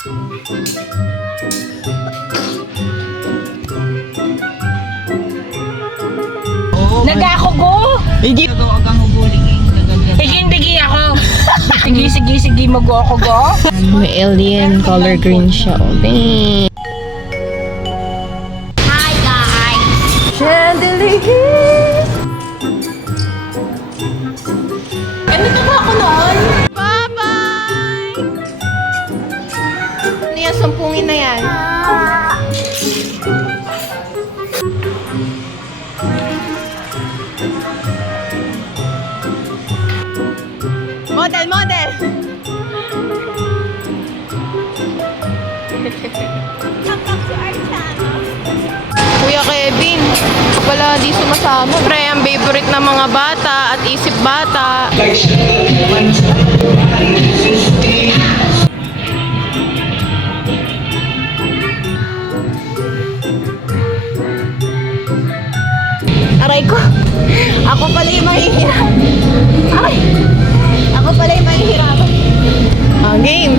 Nagako Hindi. Higindigi ako. Sige, mag-go ako go. May alien color green siya. Oh, bang. Hi guys. Chandelier! Ganito ba ako noon? Bye-bye! Ano yan? Sampungin na yan. Model! Kuya Kevin, wala di sumasama. Pre, ang favorite ng mga bata at isip bata. Aray ko, ako pala yung mahihirap. Aray, ako pala yung mahihirap. Game!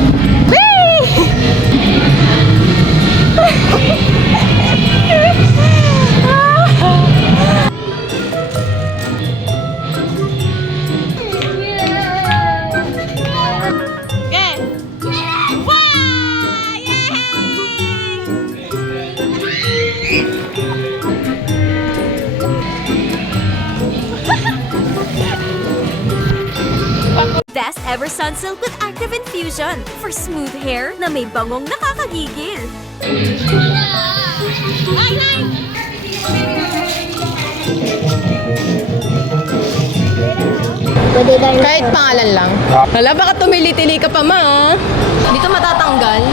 Best Ever Sunsilk with Active Infusion for smooth hair na may bangong nakakagigil. Kahit pangalan lang. Hala, baka tumili-tili ka pa, ma. Dito matatanggal.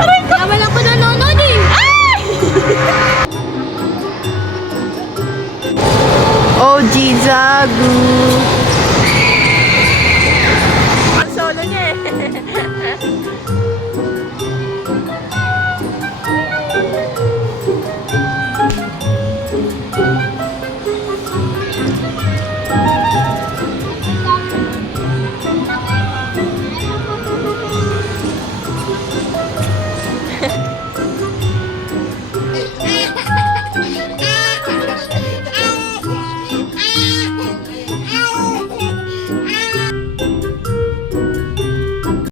Aray ko! Naman lang ko nanonood eh. Ay! OG Zagu. Ang solo niya eh.